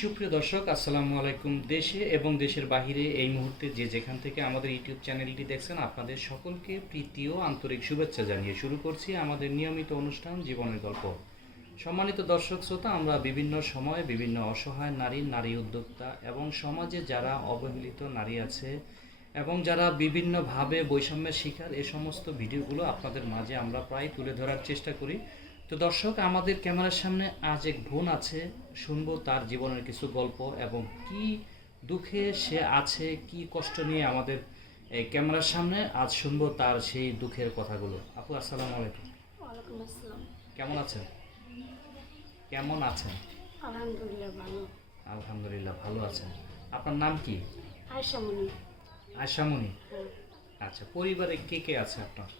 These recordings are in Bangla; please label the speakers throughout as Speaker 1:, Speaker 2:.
Speaker 1: সুপ্রিয় দর্শক, আসসালামু আলাইকুম দেশে এবং দেশের বাহিরে এই মুহূর্তে যে যেখান থেকে আমাদের ইউটিউব চ্যানেলটি দেখছেন, আপনাদের সকলকে প্রীতি ও আন্তরিক শুভেচ্ছা জানিয়ে শুরু করছি আমাদের নিয়মিত অনুষ্ঠান জীবনের গল্প। সম্মানিত দর্শক শ্রোতা, আমরা বিভিন্ন সময়ে বিভিন্ন অসহায় নারী নারী উদ্যোক্তা এবং সমাজে যারা অবহেলিত নারী আছে এবং যারা বিভিন্নভাবে বৈষম্যের শিকার, এ সমস্ত ভিডিওগুলো আপনাদের মাঝে আমরা প্রায় তুলে ধরার চেষ্টা করি। তো দর্শক আমাদের ক্যামেরার সামনে আজ এক বোন আছে। শুনব তার জীবনের কিছু গল্প এবং কি দুঃখে সে আছে কি কষ্ট নিয়ে আমাদের এই ক্যামেরার সামনে আজ শুনব তার সেই দুঃখের কথাগুলো। আপু আসসালামু আলাইকুম। কেমন আছেন? কেমন আছেন?
Speaker 2: আলহামদুলিল্লাহ ভালো।
Speaker 1: আলহামদুলিল্লাহ ভালো আছেন। আপনার নাম কি?
Speaker 2: আয়সা মনি।
Speaker 1: আশামণি
Speaker 2: হ্যাঁ।
Speaker 1: আচ্ছা পরিবারে কে কে আছে আপনার?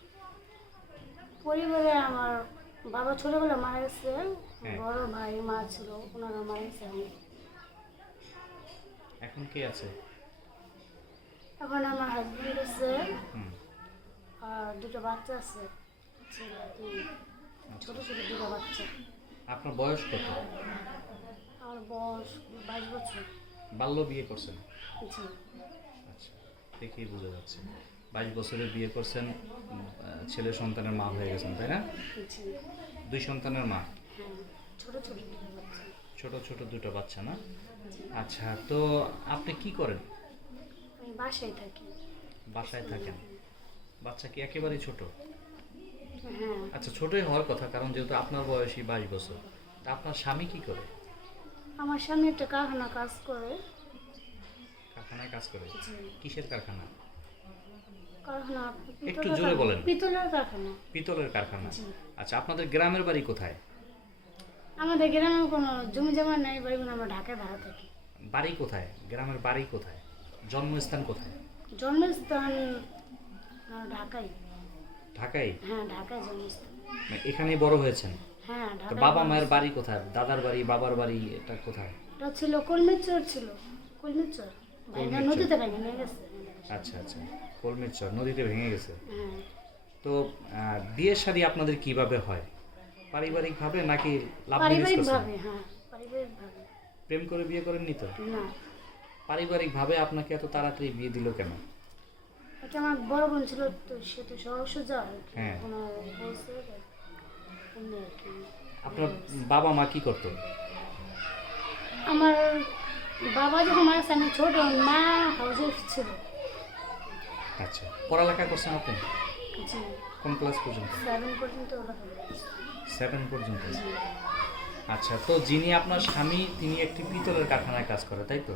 Speaker 2: পরিবারে আমার বাবা ছোটবেলা মারা গেছে
Speaker 1: হ্যাঁ।
Speaker 2: বড় ভাই মা ছিল ওনারা মারা গেছে
Speaker 1: এখন। কে আছে?
Speaker 2: এখন আমার হাজবেন্ড আছে। আর দুটো বাচ্চা আছে। দুই। ছোট ছোট দুটো বাচ্চা।
Speaker 1: আপনার বয়স কত?
Speaker 2: আমার বয়স বাইশ বছর।
Speaker 1: বাল্য বিয়ে করছেন? আচ্ছা দেখেই বোঝা যাচ্ছে। বাইশ বছরে বিয়ে করছেন ছেলে সন্তানের মা হয়ে গেছেন তাই না? দুই সন্তানের মা।
Speaker 2: ছোট ছোট দুটো বাচ্চা
Speaker 1: না? আচ্ছা তো আপনি কি করেন?
Speaker 2: বাসায় থাকি।
Speaker 1: বাসায় থাকেন। বাচ্চা কি একেবারেই ছোট?
Speaker 2: হ্যাঁ।
Speaker 1: আচ্ছা ছোটই হওয়ার কথা কারণ যেহেতু আপনার বয়সই বাইশ বছর তা আপনার স্বামী কি করে?
Speaker 2: আমার স্বামী একটা কারখানা কাজ করে।
Speaker 1: কারখানায় কাজ করে? কিসের কারখানা?
Speaker 2: কারখানা
Speaker 1: একটু জোরে বলেন।
Speaker 2: পিতলের কারখানা।
Speaker 1: পিতলের কারখানা। আচ্ছা আপনাদের গ্রামের বাড়ি কোথায়?
Speaker 2: আমাদের গ্রামে কোনো জমি জমা নাই বাড়ি আমরা ঢাকায় ভাড়া থাকি।
Speaker 1: বাড়ি কোথায়? গ্রামের বাড়ি কোথায়? জন্মস্থান কোথায়?
Speaker 2: জন্মস্থান ঢাকায়
Speaker 1: ঢাকায়
Speaker 2: হ্যাঁ ঢাকায় জন্মস্থান।
Speaker 1: মানে এখানেই বড় হয়েছেন?
Speaker 2: হ্যাঁ
Speaker 1: বাবা মায়ের বাড়ি কোথায়? দাদার বাড়ি বাবার বাড়ি এটা কোথায়?
Speaker 2: এটা ছিল কলমেচর ছিল। কলমেচর নদীতে নিয়ে গেছে।
Speaker 1: আচ্ছা আচ্ছা। কলমের চর নদীতে ভেঙে গেছে।
Speaker 2: হ্যাঁ।
Speaker 1: তো বিয়ের শাদী আপনাদের কীভাবে হয়? পারিবারিক ভাবে নাকি লাভ
Speaker 2: হ্যাঁ
Speaker 1: প্রেম করে বিয়ে করেননি তো?
Speaker 2: না।
Speaker 1: পারিবারিক ভাবে আপনাকে এত তাড়াতাড়ি বিয়ে দিল কেন?
Speaker 2: এটা আমার বড় বোন ছিল তো সে তো সহজ সোজা
Speaker 1: হ্যাঁ। আপনার বাবা মা কি করতো?
Speaker 2: আমার বাবা যখন মারা ছোট মা হাউসে ছিল।
Speaker 1: আচ্ছা পড়ালেখা করছেন আপনি? কোন ক্লাস পর্যন্ত?
Speaker 2: সেভেন পর্যন্ত
Speaker 1: আচ্ছা তো যিনি আপনার স্বামী তিনি একটি পিতলের কারখানায় কাজ করে তাই তো?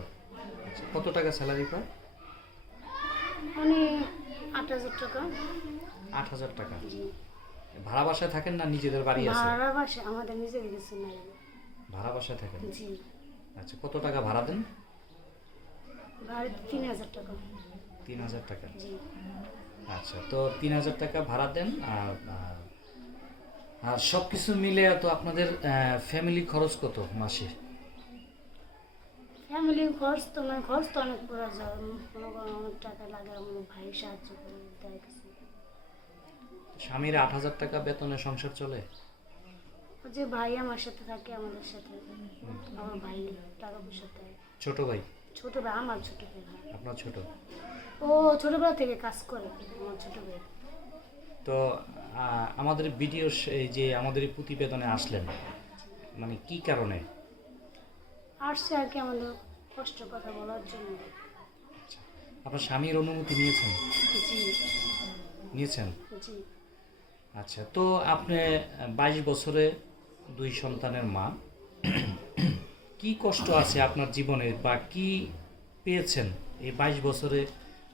Speaker 1: আচ্ছা কত টাকা স্যালারি পায়?
Speaker 2: উনি আট হাজার টাকা।
Speaker 1: আট হাজার টাকা? ভাড়া বাসায় থাকেন না নিজেদের বাড়ি আছে?
Speaker 2: ভাড়া বাসা আমাদের নিজের কিছু নাই
Speaker 1: ভাড়া বাসায় থাকেন?
Speaker 2: জি।
Speaker 1: আচ্ছা কত টাকা ভাড়া দেন?
Speaker 2: ভাড়া তিন হাজার টাকা।
Speaker 1: তিন হাজার টাকা আচ্ছা তো তিন হাজার টাকা ভাড়া দেন আর আর- সব কিছু মিলে তো আপনাদের ফ্যামিলি খরচ কত মাসে?
Speaker 2: ফ্যামিলি খরচ তো মানে খরচ তো অনেক পড়ে যায় কোনো অনেক টাকা লাগে আমার ভাই সাহায্য করে দেয় কিছু।
Speaker 1: স্বামীর আট হাজার টাকা বেতনে সংসার চলে?
Speaker 2: যে ভাই আমার সাথে থাকে আমাদের সাথে। আমার ভাই টাকা পয়সা দেয়।
Speaker 1: ছোট ভাই?
Speaker 2: ছোট ভাই আমার ছোট ভাই।
Speaker 1: আপনার ছোট?
Speaker 2: ও ছোটবেলা থেকে কাজ করে আমার ছোট ভাই।
Speaker 1: তো আমাদের ভিডিও এই যে আমাদের প্রতিবেদনে আসলেন মানে কি কারণে?
Speaker 2: আসছে আর কি আমাদের কষ্ট কথা বলার জন্য।
Speaker 1: আপনার স্বামীর অনুমতি নিয়েছেন? নিয়েছেন? আচ্ছা তো আপনি বাইশ বছরে দুই সন্তানের মা। কি কষ্ট আছে আপনার জীবনে বা কি পেয়েছেন এই বাইশ বছরে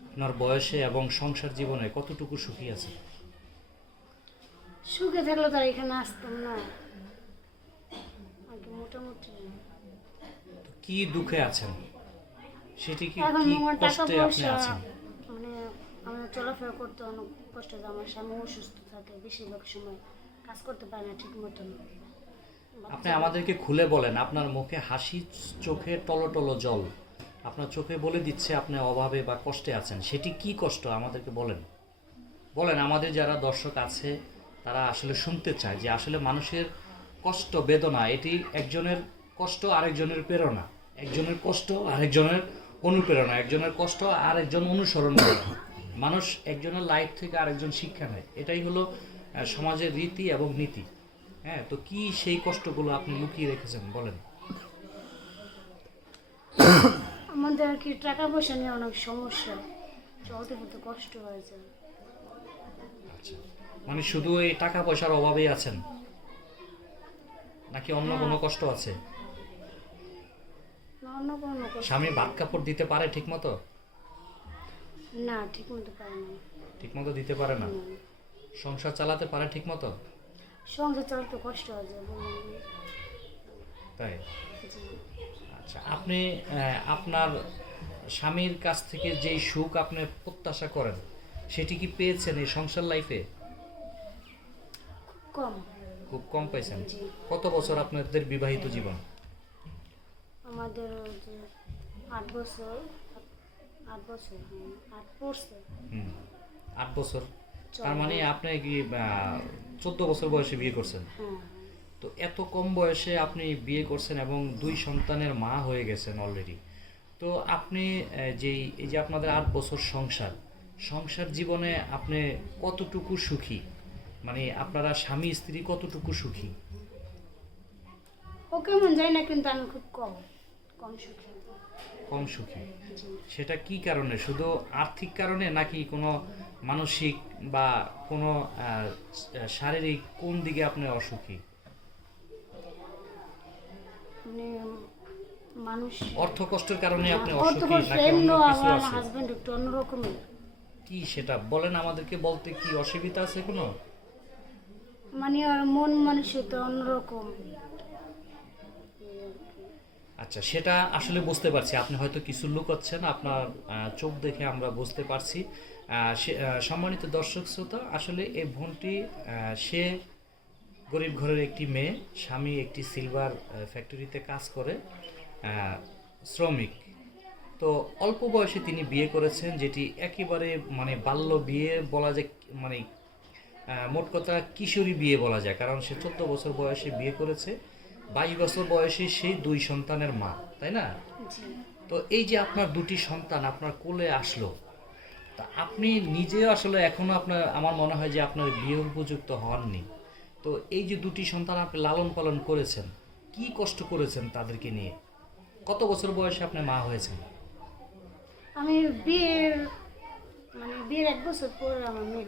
Speaker 1: আপনার বয়সে এবং সংসার জীবনে? কতটুকু সুখী আছে
Speaker 2: সুখে থাকলে তো এখানে আসতাম না। মোটামুটি।
Speaker 1: কি দুঃখে আছেন? সেটি কি কি কষ্টে আপনি আছেন?
Speaker 2: মানে আমাদের চলাফেরা করতে অনেক কষ্ট আমার স্বামী অসুস্থ থাকে বেশিরভাগ সময় কাজ করতে পারে না ঠিক মতন
Speaker 1: আপনি আমাদেরকে খুলে বলেন, আপনার মুখে হাসি, চোখে টলটলো জল। আপনার চোখে বলে দিচ্ছে আপনি অভাবে বা কষ্টে আছেন। সেটি কি কষ্ট? আমাদেরকে বলেন। বলেন, আমাদের যারা দর্শক আছে, তারা আসলে শুনতে চায় যে আসলে মানুষের কষ্ট, বেদনা, এটি একজনের কষ্ট, আরেকজনের প্রেরণা। একজনের কষ্ট, আরেকজনের অনুপ্রেরণা। একজনের কষ্ট আর একজন অনুসরণ করে। মানুষ একজনের লাইফ থেকে আরেকজন শিক্ষা নেয়। এটাই হলো সমাজের রীতি এবং নীতি। হ্যাঁ তো কি সেই কষ্টগুলো আপনি লুকিয়ে রেখেছেন বলেন?
Speaker 2: আমাদের আর কি টাকা পয়সা নিয়ে অনেক সমস্যা। চলতে ফিরতে কষ্ট হয়ে যায়
Speaker 1: আচ্ছা মানে শুধু এই টাকা পয়সার অভাবেই আছেন? নাকি অন্য কোনো কষ্ট আছে?
Speaker 2: না অন্য কোনো কষ্ট
Speaker 1: স্বামী ভাত কাপড় দিতে পারে ঠিক মতো
Speaker 2: না ঠিক মতো পারে না।
Speaker 1: ঠিক মতো দিতে পারে না? সংসার চালাতে পারে ঠিক মতো
Speaker 2: সংসার চালাতে কষ্ট হয়ে যায়
Speaker 1: তাই? আচ্ছা আপনি আপনার স্বামীর কাছ থেকে যেই সুখ আপনি প্রত্যাশা করেন সেটি কি পেয়েছেন এই সংসার লাইফে
Speaker 2: খুব কম।
Speaker 1: খুব কম পাইছেন? কত বছর আপনাদের বিবাহিত জীবন?
Speaker 2: আমাদের আট বছর আট বছর হ্যাঁ আট
Speaker 1: হুম আট বছর। তার মানে আপনি কি চোদ্দ বছর বয়সে বিয়ে করছেন? তো এত কম বয়সে আপনি বিয়ে করছেন এবং দুই সন্তানের মা হয়ে গেছেন অলরেডি তো আপনি যেই এই যে আপনাদের আট বছর সংসার সংসার জীবনে আপনি কতটুকু সুখী? মানে আপনারা স্বামী স্ত্রী কতটুকু সুখী?
Speaker 2: ও কেমন যায় না কিন্তু আমি খুব কম কম সুখী।
Speaker 1: কম সুখী? সেটা কি কারণে? শুধু আর্থিক কারণে নাকি কোনো মানসিক বা কোনো শারীরিক কোন দিকে আপনি অসুখী?
Speaker 2: মানে মানুষ
Speaker 1: অর্থ কষ্টের কারণে আপনি অসুখী
Speaker 2: আমার হাজবেন্ড একটু অন্যরকমের
Speaker 1: কি সেটা? বলেন আমাদেরকে বলতে কি অসুবিধা আছে কোনো?
Speaker 2: মানে ওর মন মানসিকতা অন্যরকম।
Speaker 1: আচ্ছা সেটা আসলে বুঝতে পারছি। আপনি হয়তো কিছু লুকোচ্ছেন, আপনার চোখ দেখে আমরা বুঝতে পারছি। সম্মানিত দর্শক, শ্রোতা, আসলে এই বোনটি সে গরিব ঘরের একটি মেয়ে, স্বামী একটি সিলভার ফ্যাক্টরিতে কাজ করে শ্রমিক। তো অল্প বয়সে তিনি বিয়ে করেছেন, যেটি একেবারে মানে বাল্য বিয়ে বলা যায় মানে মোট কথা কিশোরী বিয়ে বলা যায়, কারণ সে চোদ্দ বছর বয়সে বিয়ে করেছে। বাইশ বছর বয়সে সেই দুই সন্তানের মা তাই না? তো এই যে আপনার দুটি সন্তান আপনার কোলে আসলো তা আপনি নিজেও আসলে এখনও আপনার আমার মনে হয় যে আপনার বিয়ে উপযুক্ত হননি। তো এই যে দুটি সন্তান আপনি লালন পালন করেছেন কি কষ্ট করেছেন তাদেরকে নিয়ে? কত বছর বয়সে আপনি মা হয়েছেন?
Speaker 2: আমি বিয়ের মানে বিয়ের এক বছর পরে আমার মেয়ে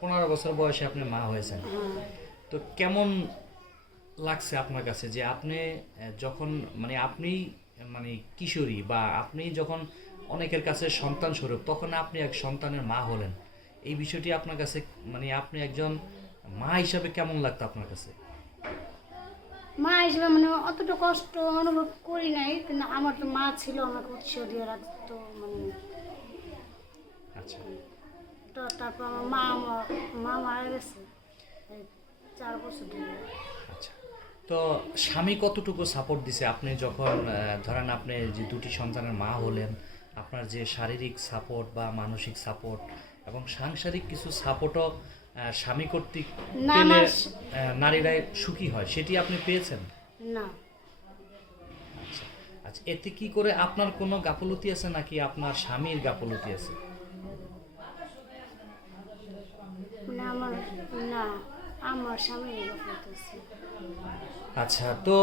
Speaker 1: পনেরো বছর বয়সে আপনি মা হয়েছেন।
Speaker 2: হ্যাঁ।
Speaker 1: তো কেমন লাগছে আপনার কাছে যে আপনি যখন মানে আপনি মানে কিশোরী বা আপনি যখন অনেকের কাছে সন্তান স্বরূপ তখন আপনি এক সন্তানের মা হলেন। এই বিষয়টি আপনার কাছে মানে আপনি একজন মা হিসাবে কেমন লাগতো আপনার কাছে?
Speaker 2: মা হিসেবে মানে অতটা কষ্ট অনুভব করি নাই কিন্তু আমার তো মা ছিল আমাকে উৎসাহ দিয়ে রাখতো মানে
Speaker 1: আচ্ছা।
Speaker 2: তো তারপর আমার মা আমার মা মারা গেছে চার বছর ধরে।
Speaker 1: তো স্বামী কতটুকু সাপোর্ট দিছে? আপনি যখন ধরেন আপনি যে দুটি সন্তানের মা হলেন আপনার যে শারীরিক সাপোর্ট বা মানসিক সাপোর্ট এবং সাংসারিক কিছু সাপোর্টও স্বামী কর্তৃক পেলে নারীরাই সুখী হয় সেটি আপনি পেয়েছেন?
Speaker 2: না।
Speaker 1: আচ্ছা আচ্ছা এতে কি করে আপনার কোনো গাফলতি আছে নাকি আপনার স্বামীর গাফলতি আছে?
Speaker 2: আমার না আমার স্বামী আছে।
Speaker 1: আচ্ছা তো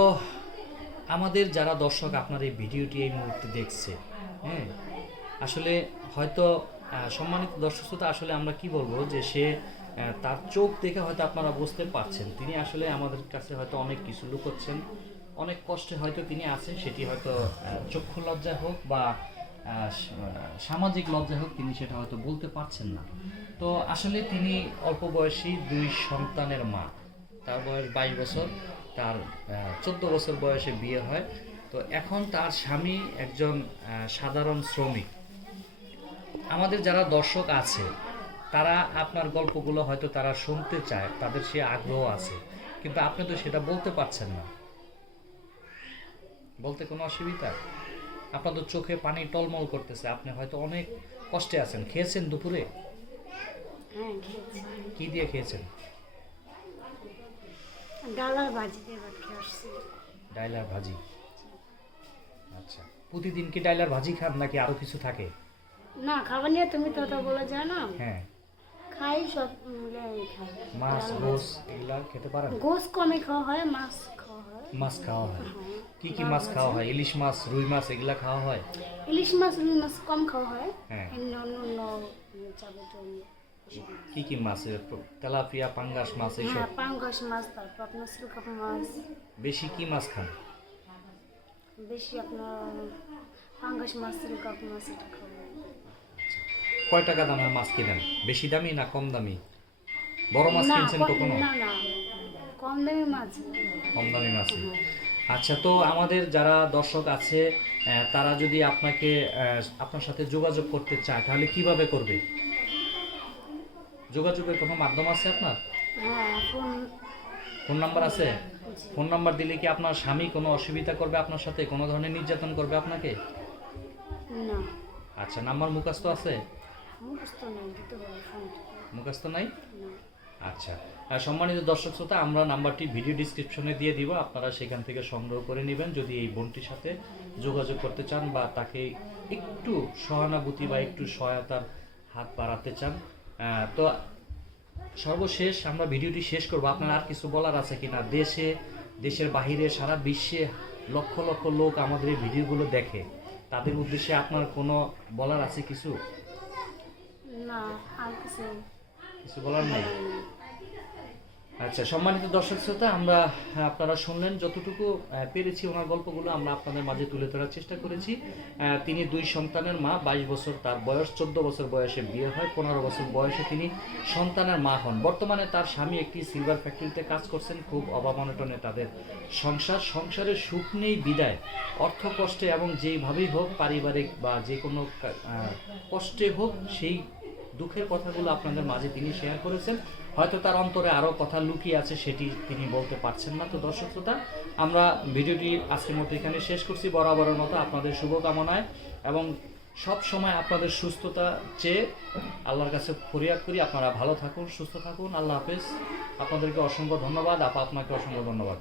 Speaker 1: আমাদের যারা দর্শক আপনার এই ভিডিওটি এই মুহূর্তে দেখছে হ্যাঁ আসলে হয়তো সম্মানিত দর্শক শ্রোতা, আসলে আমরা কি বলব যে সে তার চোখ দেখে হয়তো আপনারা বুঝতে পারছেন। তিনি আসলে আমাদের কাছে হয়তো অনেক কিছু লুকোচ্ছেন, অনেক কষ্টে হয়তো তিনি আছেন, সেটি হয়তো চক্ষু লজ্জা হোক বা সামাজিক লজ্জা হোক, তিনি সেটা হয়তো বলতে পারছেন না। তো আসলে তিনি অল্প বয়সী দুই সন্তানের মা, তার বয়স বাইশ বছর। তার চোদ্দ বছর বয়সে বিয়ে হয়। তো এখন তার স্বামী একজন সাধারণ শ্রমিক। আমাদের যারা দর্শক আছে তারা আপনার গল্পগুলো হয়তো তারা শুনতে চায় তাদের সে আগ্রহ আছে। কিন্তু আপনি তো সেটা বলতে পারছেন না। বলতে কোনো অসুবিধা? আপনার তো চোখে পানি টলমল করতেছে আপনি হয়তো অনেক কষ্টে আছেন। খেয়েছেন দুপুরে?
Speaker 2: হ্যাঁ
Speaker 1: কি দিয়ে খেয়েছেন?
Speaker 2: ডালার বাজি দিয়ে ভাত খেয়ে আসছি
Speaker 1: ডাইল আর ভাজি প্রতিদিন কি ডাইলার ভাজি খান নাকি আরও কিছু থাকে?
Speaker 2: না খাবার নিয়ে তুমি তো তো বলে যায় না।
Speaker 1: হ্যাঁ।
Speaker 2: খাই সব মিলে খাই।
Speaker 1: মাছ
Speaker 2: ডাল
Speaker 1: গোস এগুলা খেতে পারেন?
Speaker 2: গোস কমই খাওয়া হয় মাছ খাওয়া হয়।
Speaker 1: মাছ খাওয়া হয়?
Speaker 2: হ্যাঁ।
Speaker 1: কি কি মাছ খাওয়া হয়? ইলিশ মাছ রুই মাছ এগুলা খাওয়া হয়?
Speaker 2: ইলিশ মাছ রুই মাছ কম খাওয়া হয়।
Speaker 1: হ্যাঁ।
Speaker 2: অন্য অন্য যাবতীয়
Speaker 1: কি কি মাছ তেলাপিয়া পাঙ্গাস মাছ এইসব?
Speaker 2: হ্যাঁ পাঙ্গাস মাছ তারপর আপনার সিলকাপ মাছ।
Speaker 1: বেশি কি মাছ খান?
Speaker 2: বেশি আপনার পাঙ্গাস মাছ সিলকাপ মাছ এটা
Speaker 1: কয় টাকা দামের মাছ কিনেন? বেশি দামি না কম দামি? বড় মাছ কিনছেন কখনো?
Speaker 2: না না কম দামি মাছ।
Speaker 1: কম দামি মাছ। আচ্ছা তো আমাদের যারা দর্শক আছে তারা যদি আপনাকে আপনার সাথে যোগাযোগ করতে চায় তাহলে কীভাবে করবে? যোগাযোগের কোনো মাধ্যম আছে আপনার?
Speaker 2: হ্যাঁ ফোন
Speaker 1: নাম্বার আছে? ফোন নাম্বার দিলে কি আপনার স্বামী কোনো অসুবিধা করবে আপনার সাথে? কোনো ধরনের নির্যাতন করবে আপনাকে? আচ্ছা নাম্বার মুখস্থ আছে?
Speaker 2: মুখস্থ নেই
Speaker 1: আচ্ছা আর সম্মানিত দর্শক শ্রোতা আমরা নাম্বারটি ভিডিও ডিসক্রিপশনে দিয়ে দিব। আপনারা সেখান থেকে সংগ্রহ করে নেবেন। যদি এই বোনটির সাথে যোগাযোগ করতে চান বা তাকে একটু সহানুভূতি বা একটু সহায়তার হাত বাড়াতে চান তো সর্বশেষ আমরা ভিডিওটি শেষ করব। আপনার আর কিছু বলার আছে কিনা? দেশে দেশের বাহিরে সারা বিশ্বে লক্ষ লক্ষ লোক আমাদের এই ভিডিওগুলো দেখে। তাদের উদ্দেশ্যে আপনার কোনো বলার আছে কিছু?
Speaker 2: না আর কিছু
Speaker 1: কিছু বলার নেই। আচ্ছা সম্মানিত দর্শক শ্রোতা, আমরা আপনারা শুনলেন যতটুকু পেরেছি ওনার গল্পগুলো, আমরা আপনাদের মাঝে তুলে ধরার চেষ্টা করেছি। তিনি দুই সন্তানের মা, বাইশ বছর তার বয়স, চোদ্দ বছর বয়সে বিয়ে হয়, পনেরো বছর বয়সে তিনি সন্তানের মা হন। বর্তমানে তার স্বামী একটি সিলভার ফ্যাক্টরিতে কাজ করছেন, খুব অভাব অনটনে তাদের সংসার। সংসারের সুখ নেই, বিদায়। অর্থ কষ্টে এবং যেইভাবেই হোক, পারিবারিক বা যে কোনো কষ্টে হোক, সেই দুঃখের কথাগুলো আপনাদের মাঝে তিনি শেয়ার করেছেন। হয়তো তার অন্তরে আরও কথা লুকিয়ে আছে, সেটি তিনি বলতে পারছেন না। তো দর্শক শ্রোতা, আমরা ভিডিওটি আজকের মতো এখানে শেষ করছি। বরাবরের মতো আপনাদের শুভকামনায় এবং সব সময় আপনাদের সুস্থতা চেয়ে আল্লাহর কাছে ফরিয়াদ করি। আপনারা ভালো থাকুন, সুস্থ থাকুন। আল্লাহ হাফেজ। আপনাদেরকে অসংখ্য ধন্যবাদ। আপা, আপনাকে অসংখ্য ধন্যবাদ।